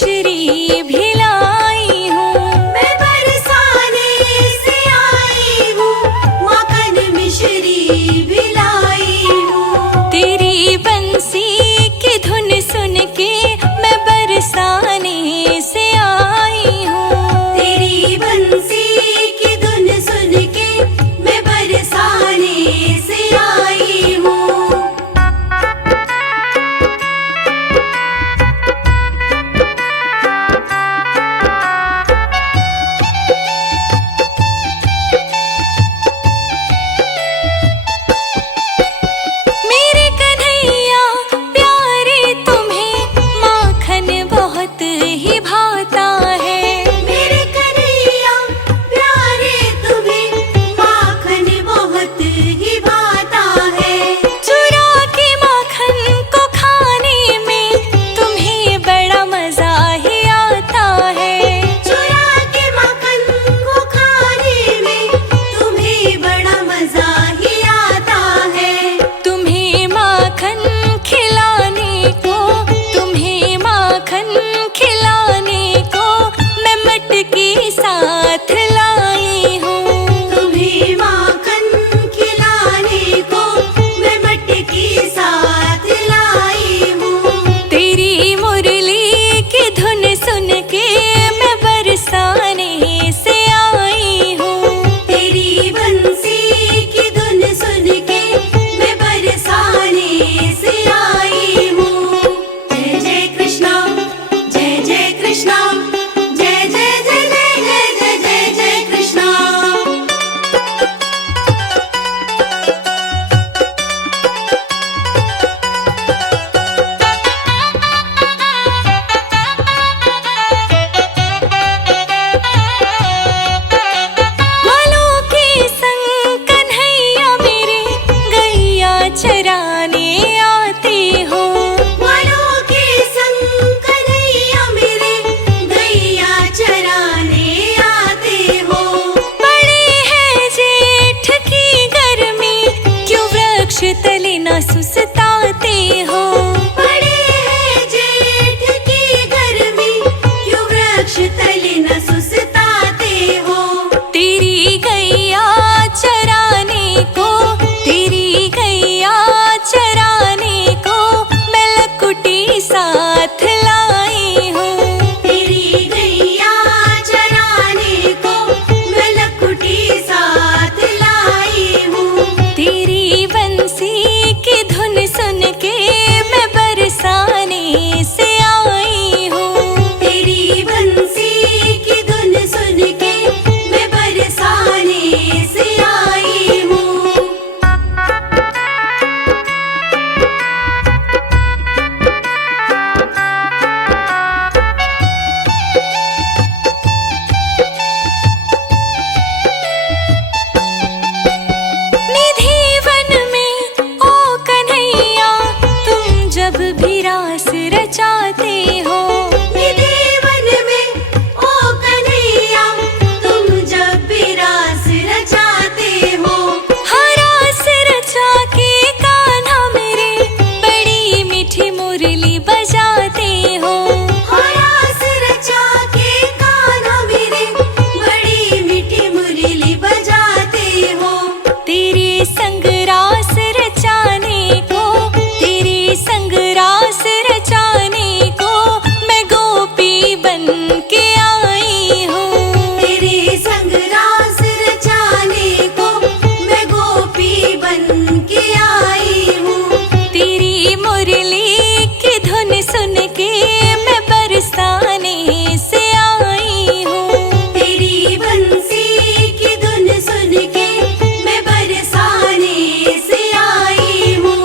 मिश्री भी लाई हूँ। मैं बरसाने से आई हूँ, माखन मिश्री भी लाई हूँ। तेरी बंसी की धुन सुन के मैं बरसाने से आई हूँ। तेरी बंसी की धुन सुन के मैं बरसाने से आई हूँ। मेरे कन्हैया प्यारे तुम्हें माखन बहुत ही भाता है। मेरे कन्हैया प्यारे तुम्हें माखन बहुत ही भाता है। चुरा के माखन को खाने में तुम्हें बड़ा मजा ही आता है। चुरा के माखन को खाने में तुम्हें बड़ा मजा ही आता है। तुम्हें माखन खिलाने को, तुम्हें माखन खिलाने को मैं मटकी साथ लाई हूँ। तुम्हें माखन खिलाने को मैं मटकी साथ लाई हूँ। तेरी मुरली की धुन सुन के मैं बरसाने से आई हूँ। तेरी बंसी की धुन सुन के मैं बरसाने से आई हूँ। जय जय कृष्णा, जय जय कृष्णा, जय जय जय जय जय जय जय जय कृष्णा। ग्वालों के संग कन्हैया मेरे गैया चराने आते हो। ग्वालों के संग कन्हैया मेरे गैया चराने आते हो। बड़े हैं जेठ की गर्मी, क्यों वृक्ष तले न सुस्ताते हो। बड़े हैं जेठ की गर्मी, क्यों वृक्ष तले न सुस्ताते हो। तेरी गैया चराने को, तेरी गैया चराने को मैं लकुटी साथ लाई हूँ। तेरी गैया चराने को मैं लकुटी साथ लाई हूँ। तेरी बंसी की धुन सुन के मैं बरसाने से आई हूँ। तेरी बंसी की धुन सुन के मैं बरसाने से आई हूँ। निधि वन में ओ कन्हैया तुम जब भी रास रचाते हो। निधि वन में ओ कन्हैया तुम जब भी रास रचाते हो। हाँ, रास रचा के कान्हा मेरे बड़ी मीठी मुरली बजाते हो। हो रास रचा के कान्हा मेरे बड़ी मीठी मुरली बजाते हो। तेरे संग रास रचाने को, तेरे संग रास रचाने को मैं गोपी बन के आई हूँ। तेरे संग रास रचाने को मैं गोपी बन के आई हूँ। तेरी मुरली की धुन सुन के मैं बरसाने से आई हूँ। तेरी बंसी की धुन सुन के मैं बरसाने से आई हूँ।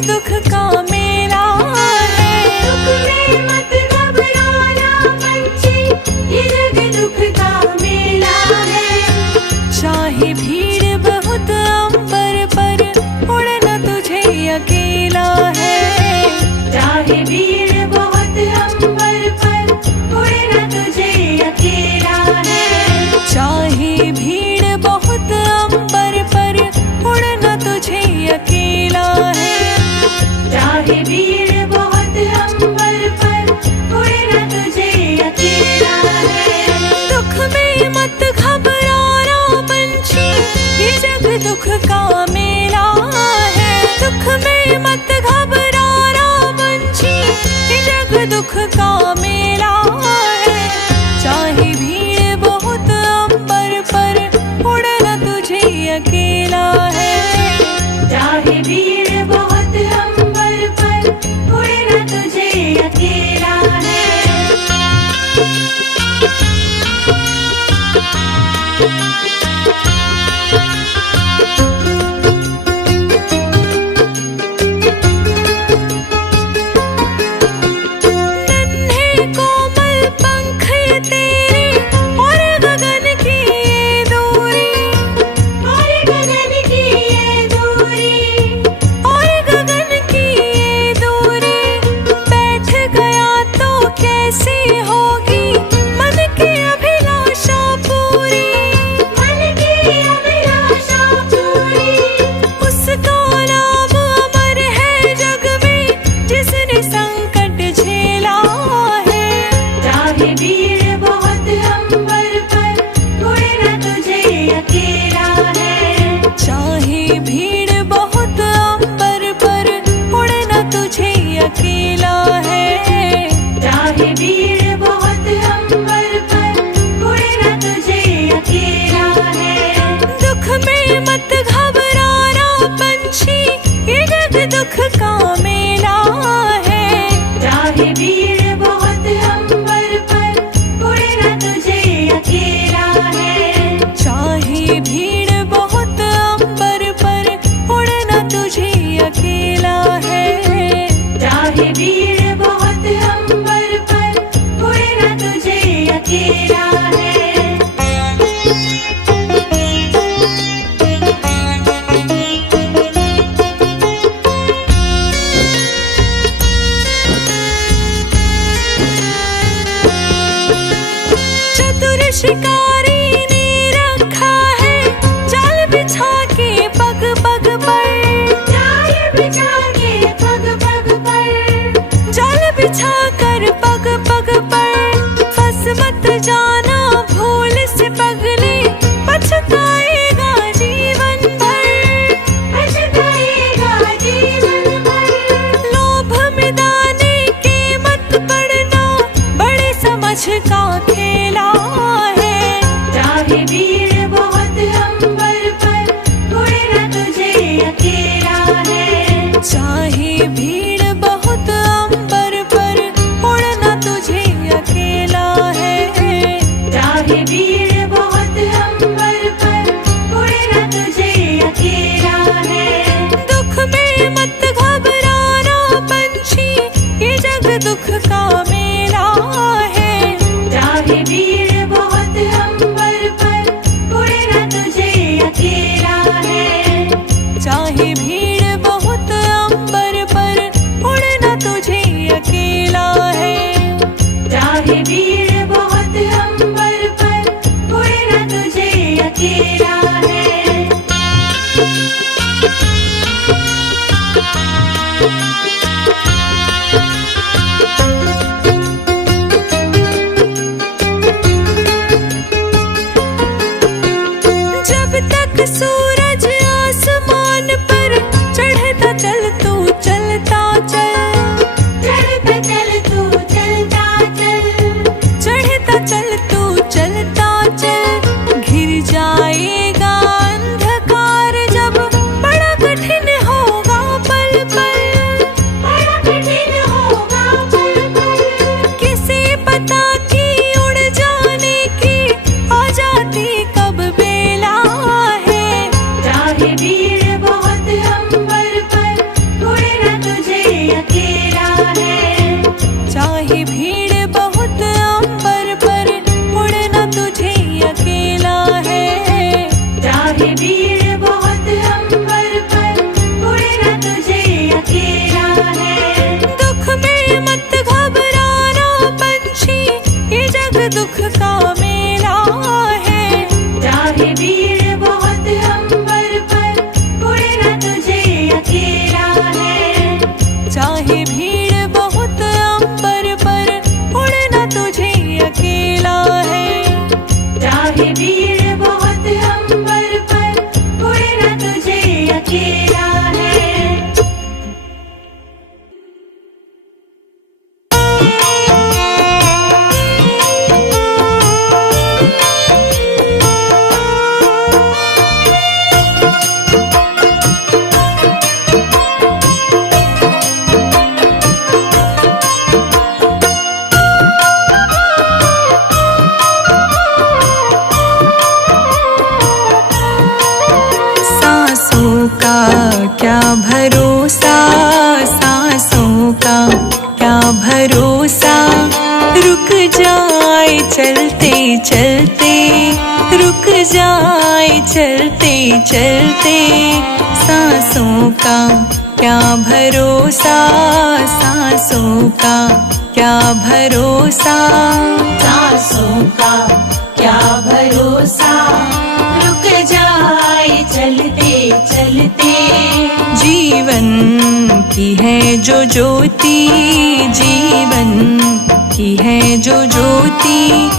दुख का मेला है। दुख में मत घबराना पंछी, ये जग दुख का मेला है। चाहे भीड़ बहुत अंबर पर, उड़ना तुझे अकेला है। चाहे भीड़ बहुत अंबर पर, उड़ना तुझे अकेला है। चाहे भीड़ बहुत अंबर पर, उड़ना तुझे अकेला है। चाहे भीड़ बहुत अंबर पर, उड़ना तुझे अकेला है। दुख में मत घबराना पंछी, ये जग दुख का मेला है। दुख में मत घबराना पंछी, ये जग दुख का मेला है। चाहे भीड़ बहुत अंबर पर, उड़ना तुझे अकेला है। चाहे भीड़ बहुत अंबर पर, उड़ना तुझे अकेला है। नन्हे कोमल पंख ये तेरे, और गगन की ये दूरी, और गगन की ये दूरी, और गगन की ये दूरी। बैठ गया तो कैसी होगी मन की अभिलाषा पूरी। मन की अभिलाषा पूरी। उसका नाम अमर है जग में, जिसने संकट झेला है। चाहे भीड़ बहुत अंबर पर, उड़ना तुझे अकेला है। चाहे भीड़ बहुत अंबर पर, उड़ना तुझे अकेला है। चाहे भीड़ बहुत अंबर पर, उड़ना तुझे अकेला है। दुख में मत घबराना पंछी, ये जग दुख का मेला है। चाहे भीड़ बहुत अंबर पर, उड़ना तुझे अकेला है। चाहे भीड़ बहुत अंबर पर, उड़ना तुझे अकेला है। चाहे भीड़ बहुत अंबर पर, उड़ना तुझे अकेला है। खेला है। सांसों का क्या भरोसा, सांसों का क्या भरोसा, रुक जाए चलते चलते, रुक जाए चलते चलते। सांसों का क्या भरोसा, सांसों का क्या भरोसा, सांसों का क्या भरोसा, रुक जाए चलते चलते। जीवन की है जो ज्योति, जीवन की है जो ज्योति,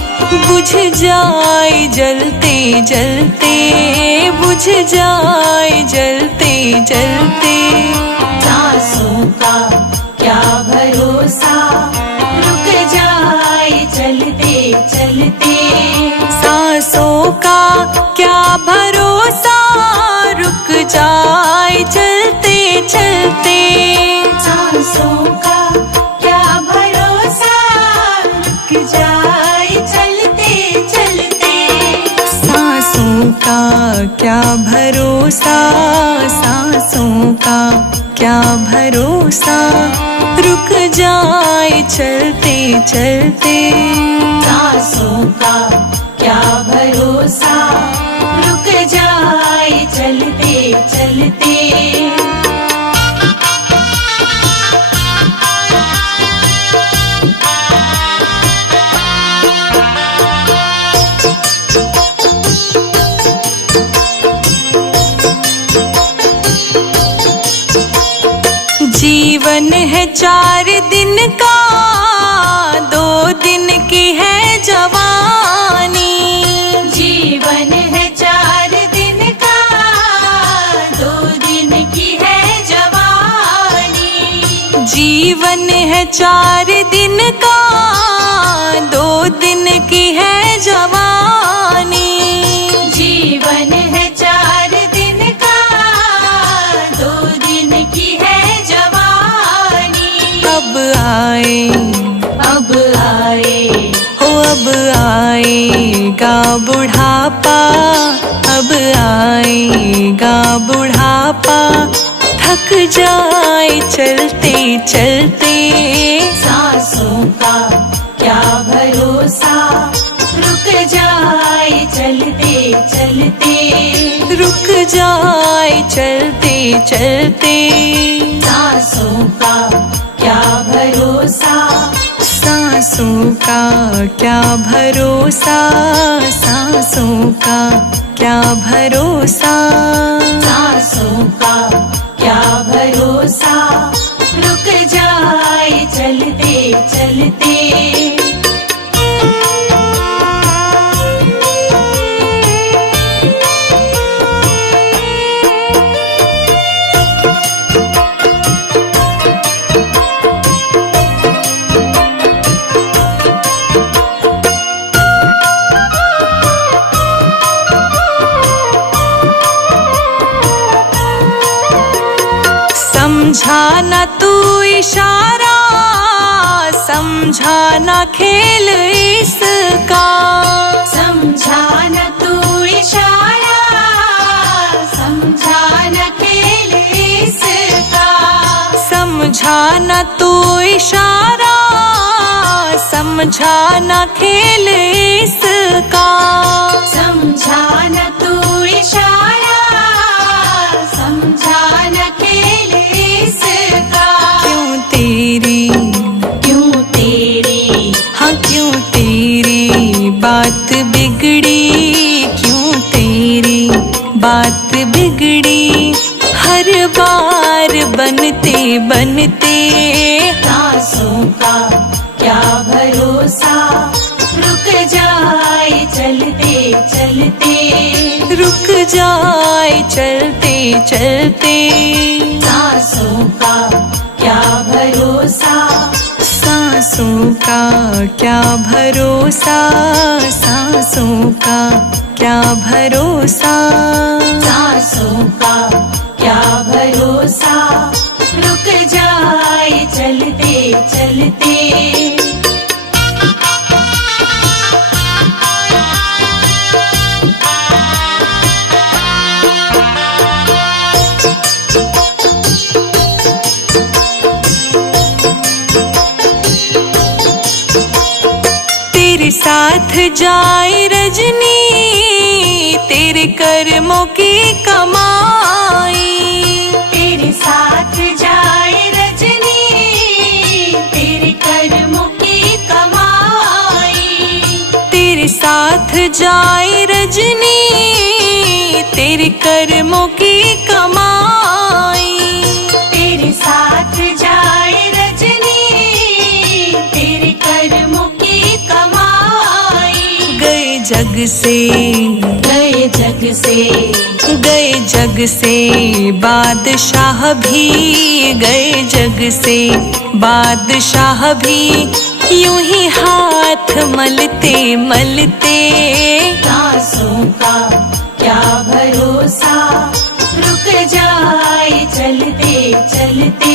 बुझ जाए जलते जलते, बुझ जाए जलते जलते। सांसों का क्या भरोसा, रुक जाए चलते चलते। सांसों का क्या भरोसा, रुक जाए चलते चलते। सांसों का क्या भरोसा, रुक जाए चलते चलते। सांसों का क्या भरोसा, सांसों का क्या भरोसा, रुक जाए चलते चलते। सांसों का क्या भरोसा, रुक जाए चलते चलते। जीवन है 4 दिन का, 2 दिन की है जवानी। जीवन है 4 दिन का, 2 दिन की है जवानी। जीवन है 4 दिन का, 2 दिन की है जवानी। जीवन है 4 दिन का, 2 दिन की है जवानी। अब आए, अब आए, हो अब आएगा बुढ़ापा, अब आएगा बुढ़ापा, थक जाए चलते चलते। सांसों का क्या भरोसा, रुक जाए चलते चलते। रुक जाए चलते चलते। सांसों का क्या भरोसा, सांसों का क्या भरोसा, सांसों का क्या भरोसा। सांसों का क्या भरोसा, रुक जाए चलते चलते। समझा न तू इशारा, समझा न खेल इसका। समझा न तू इशारा, समझा न खेल इसका। समझा न तू इशारा, समझा न खेल इसका। समझा न तू इशारा, समझा न खेल इसका। क्यों तेरी, हाँ क्यों तेरी बात बिगड़ी, क्यों तेरी बात बिगड़ी, हर बार बनते बनते। सांसों का क्या भरोसा, रुक जाए चलते चलते, रुक जाए चलते चलते। सांसों का क्या भरोसा, सांसों का क्या भरोसा, सांसों का क्या भरोसा। सांसों का क्या भरोसा, रुक जाए चलते चलते। तेरे साथ जाए रजनी, तेरे कर्मों की कमाई। तेरे साथ जाए रजनी, तेरे कर्मों की कमाई। तेरे साथ जाए रजनी, तेरे कर्मों की कमाई। तेरे साथ जाए रजनी, तेरे कर्मों की कमाई। गए जग से, गए जग से, गए जग से बादशाह भी, गए जग से बादशाह भी। यूं ही हाथ मलते मलते। सांसों का क्या भरोसा, रुक जाए चलते चलते।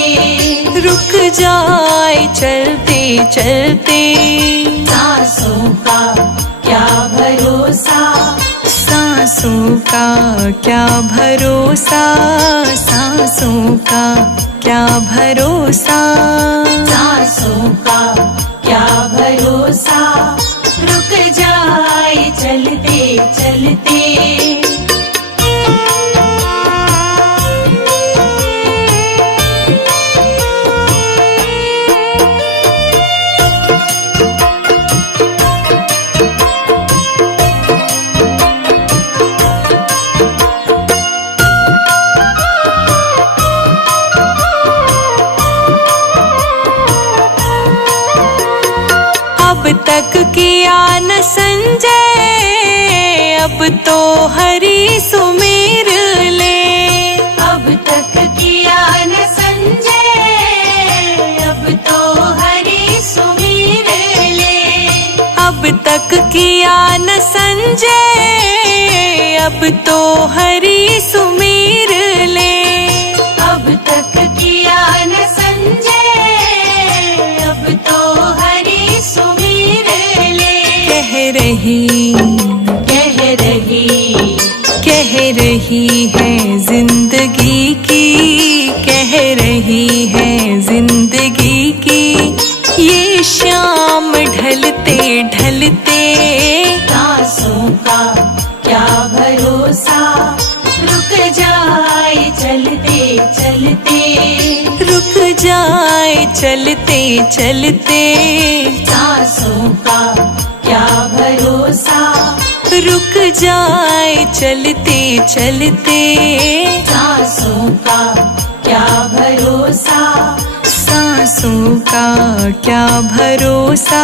रुक जाए चलते चलते। सांसों का क्या भरोसा, सांसों का क्या भरोसा, सांसों का क्या भरोसा। सांसों का क्या भरोसा, रुक जाए चलते चलते। अब तक किया न संजय, अब तो हरि सुमेर ले। अब तक किया न संजय, अब तो हरि सुमीर ले। अब तक किया न संजय, अब तो हरि सुमेर ले। अब तक किया न संजय, अब तो हरि सुमीर ले। कह रही, कह रही, कह रही है जिंदगी की, कह रही है जिंदगी की। ये शाम ढलते ढलते। सांसों का क्या भरोसा, रुक जाए चलते चलते। रुक जाए चलते चलते। सांसों का क्या भरोसा, रुक जाए चलते चलते। सांसों का क्या भरोसा, सांसों का क्या भरोसा,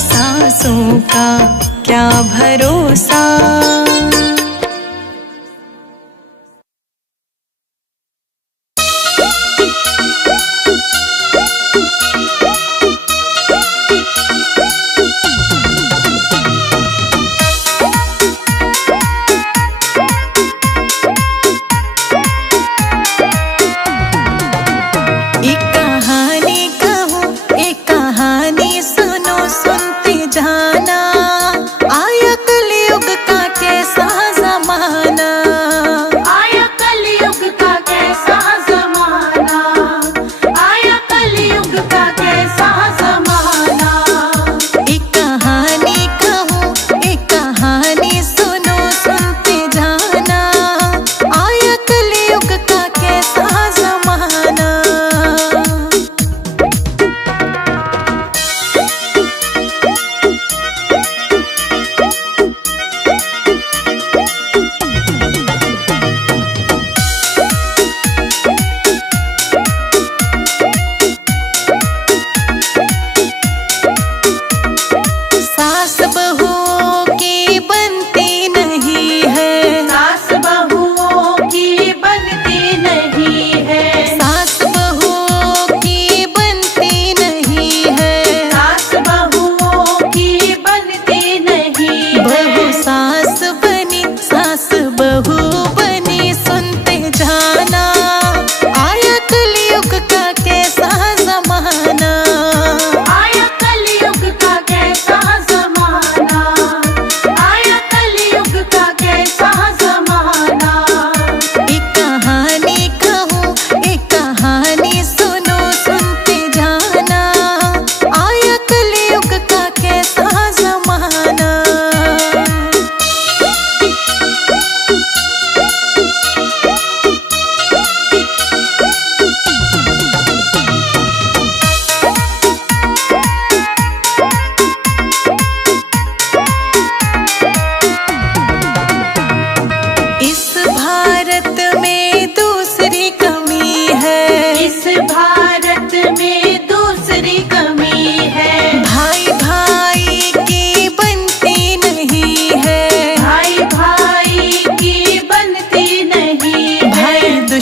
सांसों का क्या भरोसा। सुनो सुनते जाना, आया कलयुग का क्या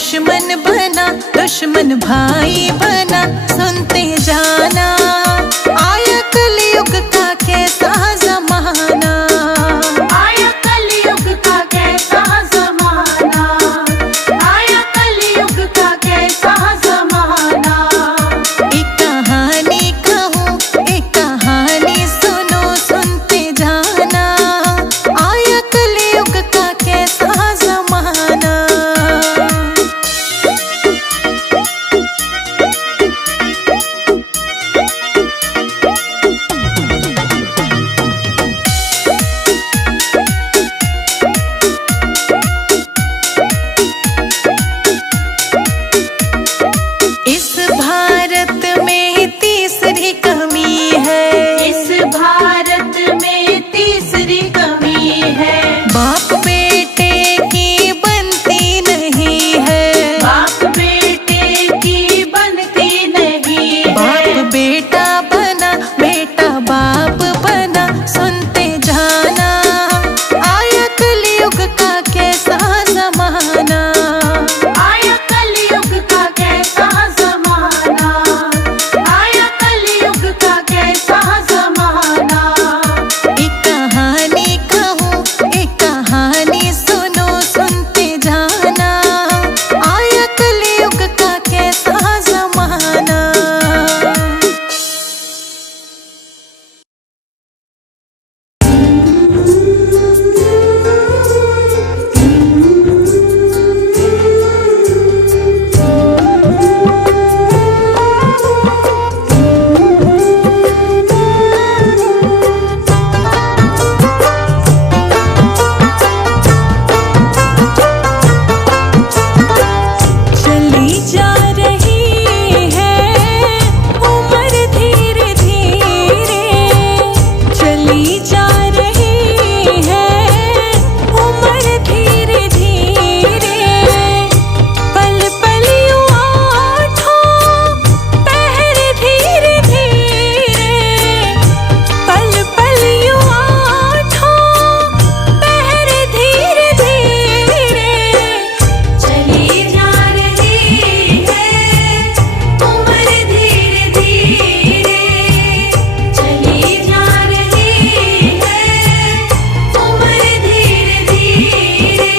दुश्मन बना, दुश्मन भाई बना, सुनते जाना आया कलयुग का कैसा जमाना। आया कलयुग का कैसा जमाना, आया कलयुग का कैसा जमाना। एक कहानी कहूँ, एक कहानी सुनो, सुनते जाना आया कलयुग का कैसा जमाना। इस भारत में तीसरी कमी है, इस भारत में तीसरी कमी है। बाप बेटे की बनती नहीं है, बाप बेटे की बनती नहीं है। बाप बेटा बना, बेटा बाप बना, सुनते जाना आया कलयुग का कैसा जमाना। आया कलयुग का कैसा जमाना, आया कलयुग का कैसा जमाना। एक कहानी कहूँ, एक कहानी सुनो, सुनते जाना आया कलयुग का कैसा जमाना। चली जा रही है उम्र धीरे धीरे, चली जा रही है उम्र धीरे धीरे। पल पल यूं आठों पहर धीरे धीरे, पल पल यूं आठों पहर धीरे धीरे। चली जा रही है उम्र धीरे धीरे, चली जा रही है उम्र धीरे धीरे।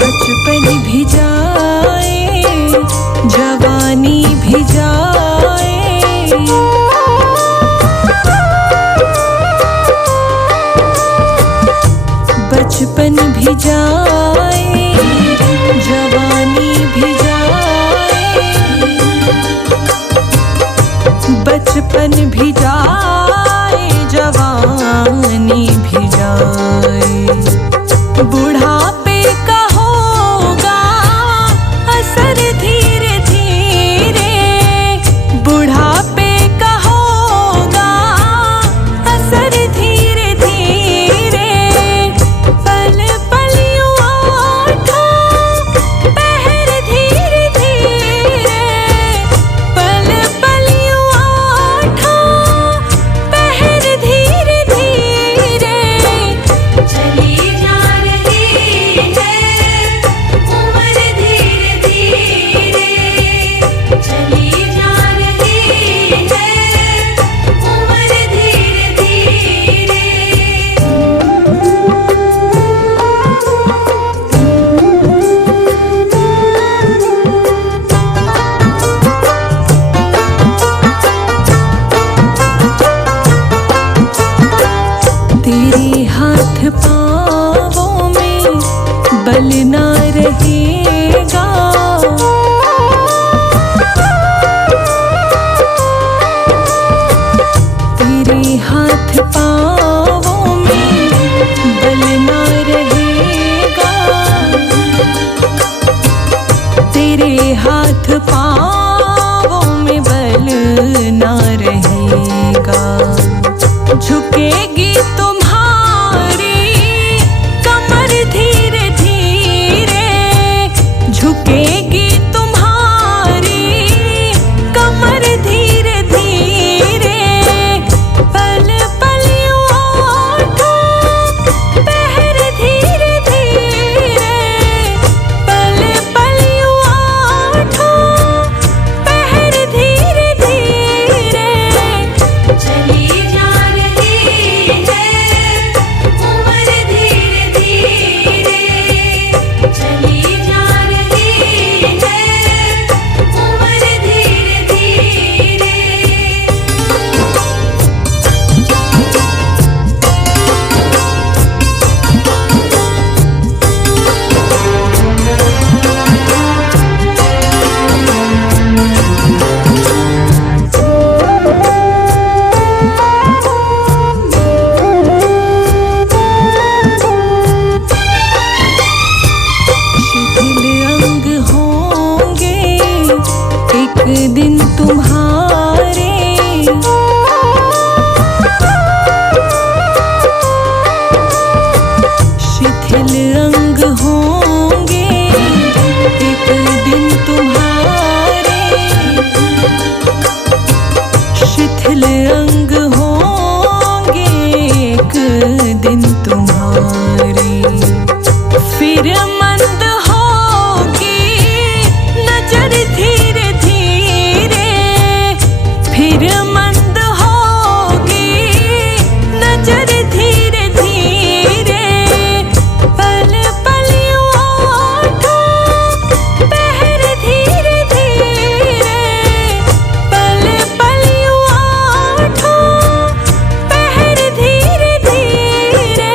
बचपन भी जाए, जवानी भी जाए, बचपन भी जाए, जवानी भी जाए, बचपन भी जाए, जवानी भी जाए। बुढ़ापे का होगा असर धीरे धीरे, बुढ़ापे का होगा असर धीरे धीरे। पल पल यूं आठों पहर धीरे धीरे, पल पल यूं आठों पहर धीरे धीरे। चली जा रही है उम्र धीरे धीरे, चली जा रही है उम्र धीरे धीरे। तेरे हाथ पाँवों में बल ना रहेगा, तेरे हाथ पाँवों में बल ना रहेगा, तेरे हाथ पाँवों में बल ना रहेगा। जाएगा। झुकेगी तुम्हारी कमर धीरे धीरे, झुकेगी तुम्हारी कमर धीरे धीरे। पल पल ओठों पहर धीरे धीरे, पल पल ओठों पहर धीरे धीरे। चली जा रही है उम्र धीरे धीरे, चली जा रही है उम्र धीरे धीरे। शिथिल अंग होंगे एक दिन तुम्हारे, शिथिल अंग होंगे एक दिन तुम्हारे, शिथिल अंग होंगे एक दिन तुम्हारे। फिर मंद होगी नजर धीरे धीरे, फिर मंद होगी नजर धीरे धीरे। पल पल ओठों पहर धीरे धीरे, पल पल ओठों पहर धीरे धीरे।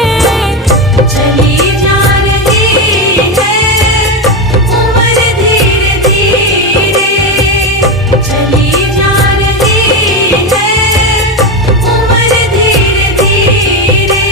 चली जा रही है उम्र धीरे धीरे, चली जा रही है उम्र धीरे धीरे।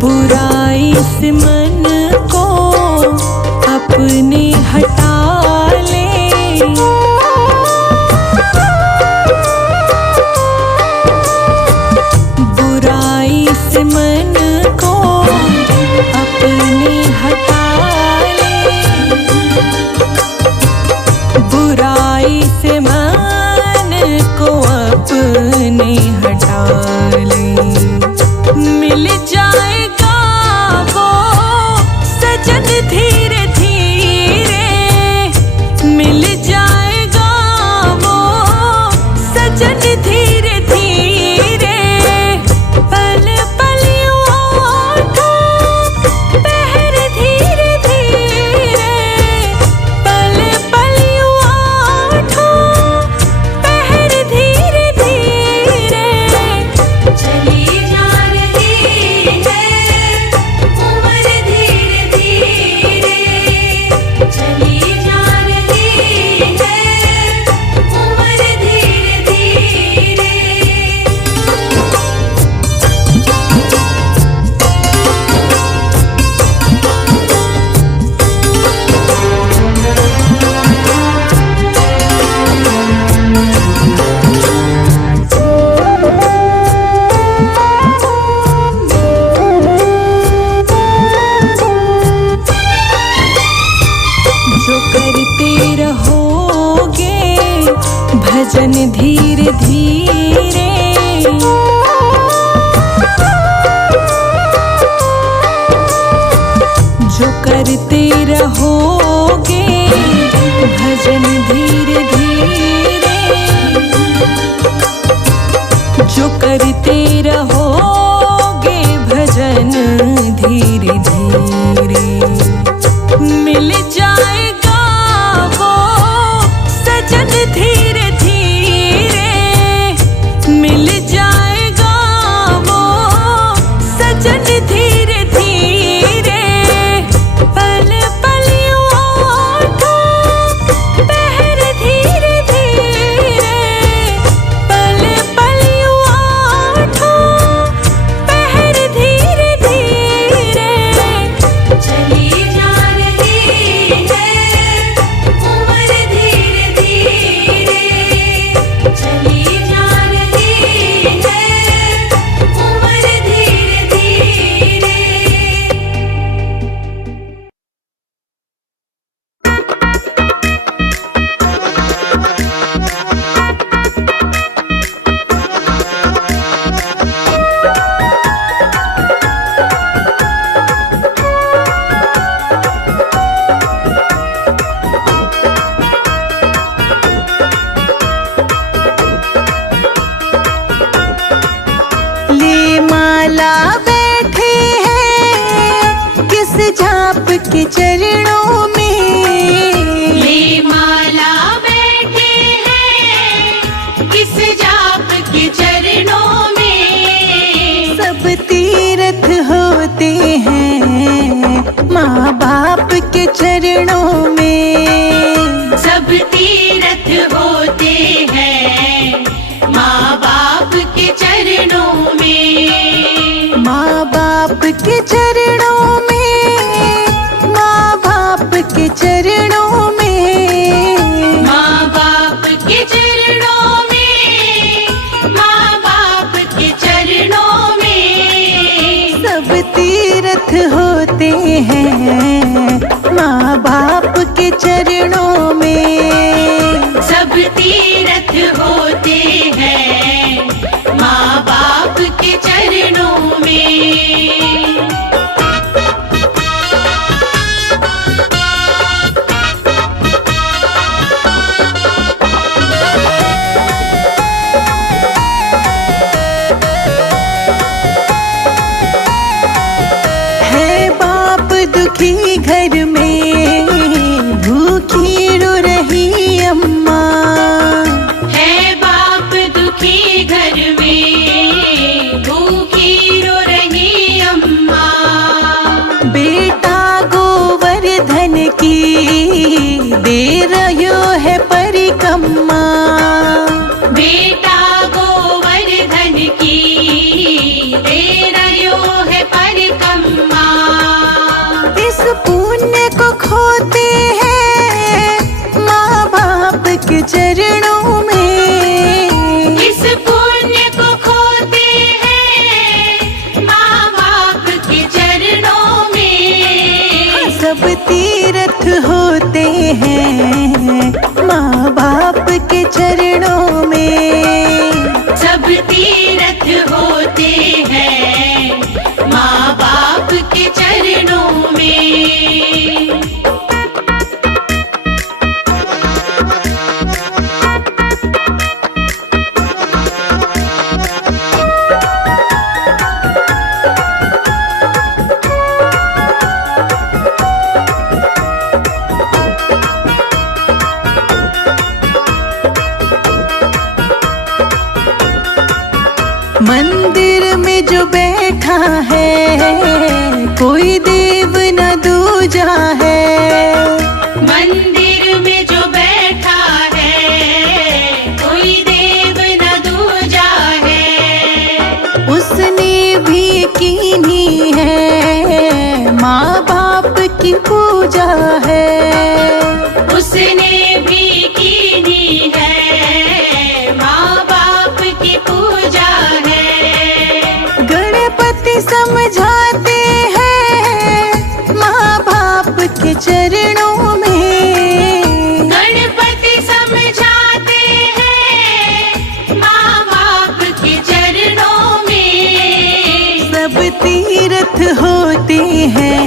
बुराई से मन को अपने हटा ले, बुराई से मन को अपने हटा ले, बुराई से मन को अपने हटा ले। मिल जाएगा वो सजन धीरे धीरे, मिल जाएगा वो सजन धीरे धीरे। पल पल ओठों पहर धीरे धीरे, पल पल ओठों पहर धीरे धीरे। चली जा रही है उम्र धीरे धीरे, चली जा रही है उम्र धीरे धीरे। जो करते रहोगे भजन धीरे धीरे, जो करते रहोगे भजन धीरे धीरे, जो करते रहोगे भजन धीरे धीरे। मिल जाएगा वो सजन धीरे धीरे, मिल जाएगा वो सजन धीरे धीरे। पल पल ओठों पहर धीरे धीरे, पल पल माला बैठे हैं किस जाप के चरणों में। ले माला बैठे हैं किस जाप के चरणों में। सब तीर्थ होते हैं माँ बाप के चरणों में। सब तीर्थ होते हैं माँ बाप के चरणों में। माँ बाप के चरणों में, माँ बाप के चरणों में। माँ बाप के चरणों में, माँ बाप के चरणों में। सब तीर्थ होते हैं माँ बाप के चरणों में। सब तीर्थ होते हैं माँ बाप के चरणों में। है बाप दुखी घर में भूखी रो रही अम्मा। है बाप दुखी घर में भूखी रो रही अम्मा। बेटा गोवर्धन की दे रहो है परिक्रमा। बेटा गोवर्धन की दे रहो है परिक्रमा। इस पुण्य को खोते हैं माँ बाप के चरणों में। इस पुण्य को खोते हैं माँ बाप के चरणों में। सब तीर्थ होते हैं माँ बाप के चरणों में। सब तीर्थ होते हैं माँ बाप के चरणों में। मंदिर में जो बैठा है कोई देव न दूजा है। मंदिर में जो बैठा है कोई देव न दूजा है। उसने भी कीनी है माँ बाप की पूजा है। उसने भी कीनी है माँ बाप की पूजा है। गणपति समझाते हैं माँ बाप के चरणों में। गणपति समझाते हैं माँ बाप के चरणों में। सब तीर्थ होते हैं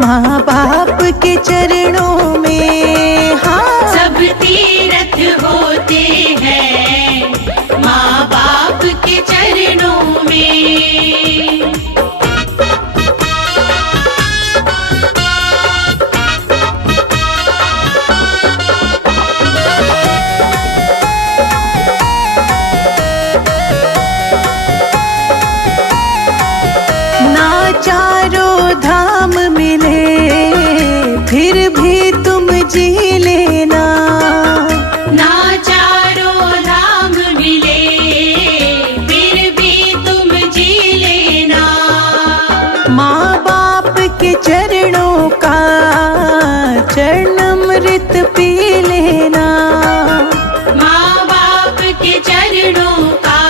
माँ बाप के चरणों में। हाँ सब तीर्थ होते हैं माँ बाप के चरणों में। ना चारों धाम मिले फिर भी तुम जी लेना। ना चारों धाम मिले फिर भी तुम जी लेना। माँ बाप के चरणों का चरणामृत पी लेना। माँ बाप के चरणों का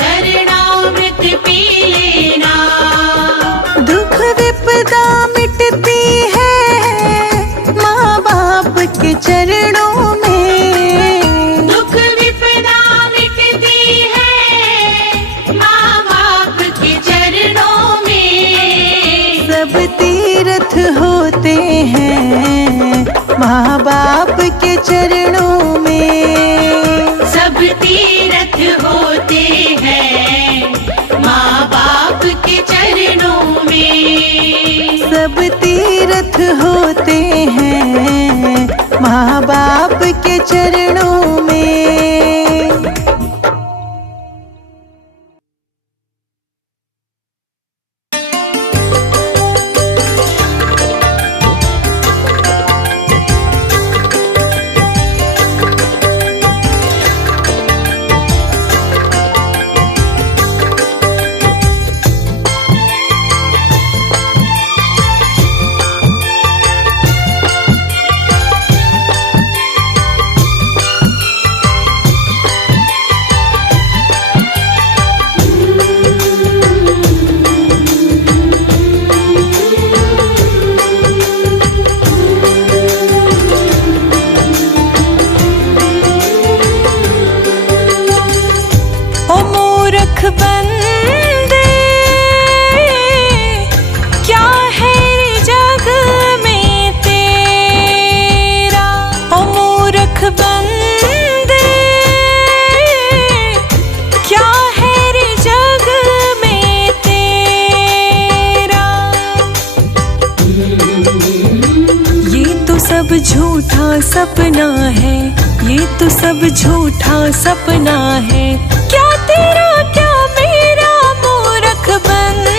चरणामृत पी लेना। दुख विपदा मिटती है माँ बाप के चरणों में। दुख विपदा मिटती है माँ बाप के चरणों में। सब तीर्थ होते हैं माँ बाप के चरणों में। सब तीर्थ होते हैं माँ सब झूठा सपना है, ये तो सब झूठा सपना है। क्या तेरा क्या मेरा मूरख बंदे,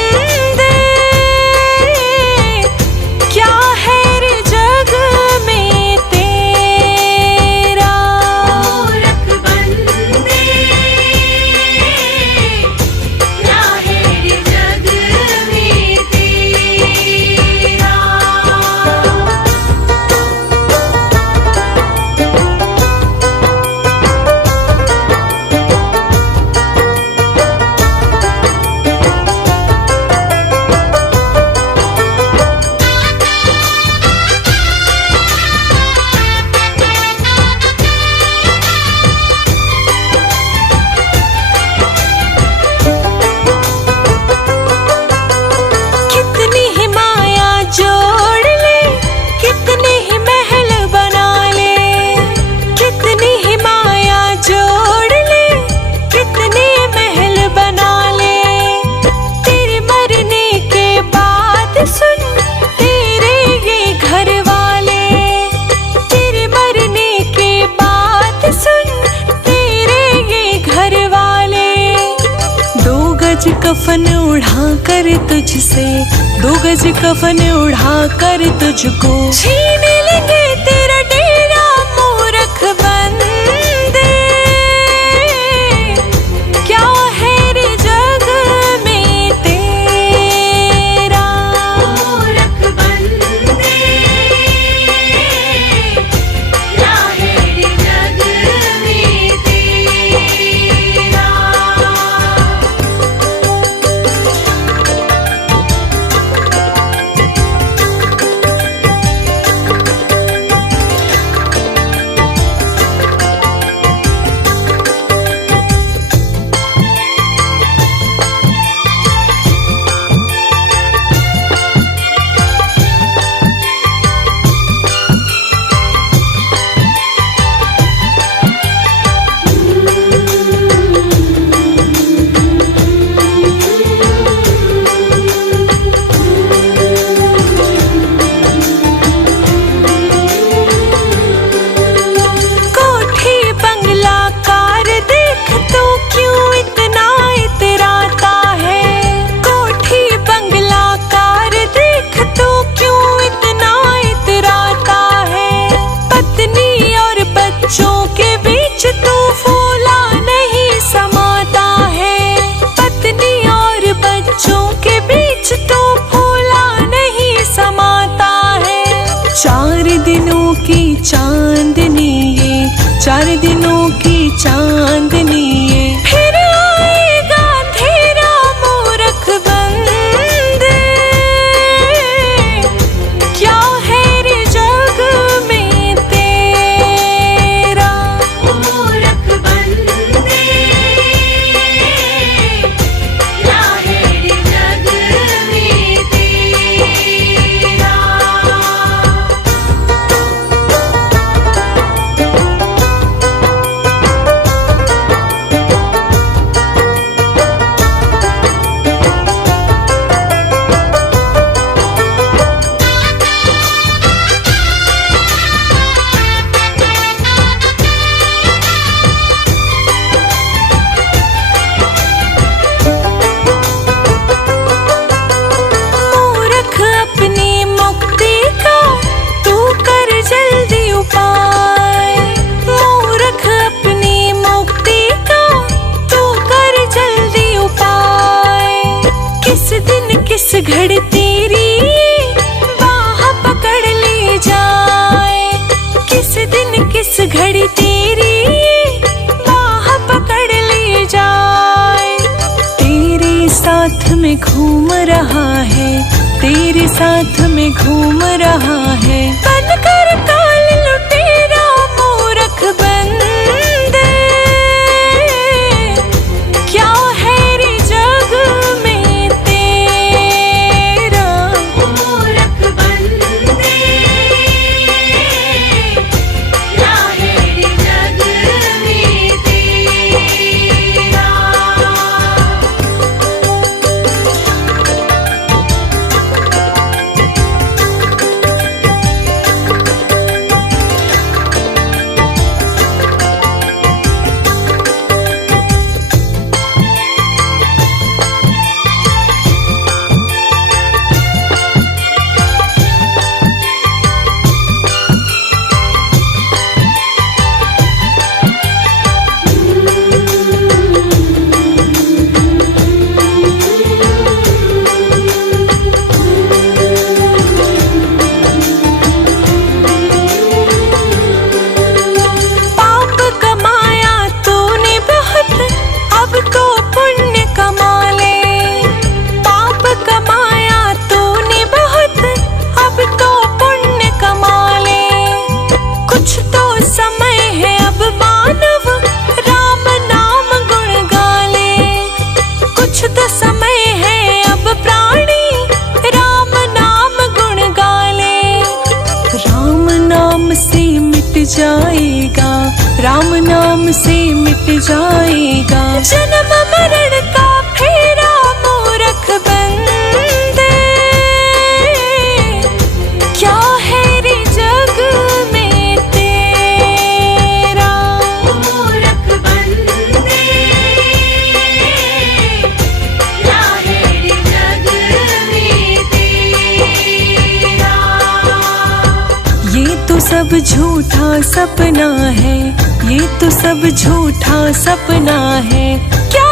क्या है रे जग में तेरा। मूरख बंदे, क्या है रे जग में तेरा। कितनी ही माया जोड़ ले, कितने ही महल बना ले, कितनी ही माया जोड़ ले, कितने महल बना ले। तेरे मरने के बाद सुन तेरे ये घर वाले, तेरे मरने के बाद सुन तेरे ये घर वाले। 2 गज कफन उड़ा कर तुझसे, 2 गज कफन उड़ा कर तुझको छीन लेंगे तेरा डेरा। मूरख बंदे, क्या है रे जग में तेरा। मूरख बंदे, क्या है रे जग में तेरा। कोठी बंगला कार देख तो क्यों इतना इतराता है। कोठी बंगला कार देख तो क्यों इतना इतराता है। पत्नी और बच्चों के बीच तू फूला नहीं समाता है। पत्नी और बच्चों के बीच तू फूला नहीं समाता है। 4 दिनों की चांदनी ये, 4 दिनों की चांदनी ये, फिर आएगा अंधेरा। मूरख बंदे, क्या है रे जग में तेरा। मूरख बंदे, क्या है रे जग में तेरा। मूरख अपनी मुक्ति का तू कर जल्दी उपाय। मूरख अपनी मुक्ति का तू कर जल्दी उपाय। किस दिन किस घड़ी तेरी बाह पकड़ ले जाए। किस दिन किस घड़ी तेरी बाह पकड़ ले जाए। तेरे साथ में घूम रहा है, तेरे साथ में घूम रहा है, बनकर काल लुटेरा। मूरख बंदे, क्या है रे जग में तेरा। मूरख बंदे, क्या है रे जग में तेरा। जन्म मरण का फेरा मूरख बंदे, क्या है रे जग में तेरा। मूरख बंदे, क्या है रे जग में तेरा। ये तो सब झूठा सपना है, ये तो सब झूठा सपना है, क्या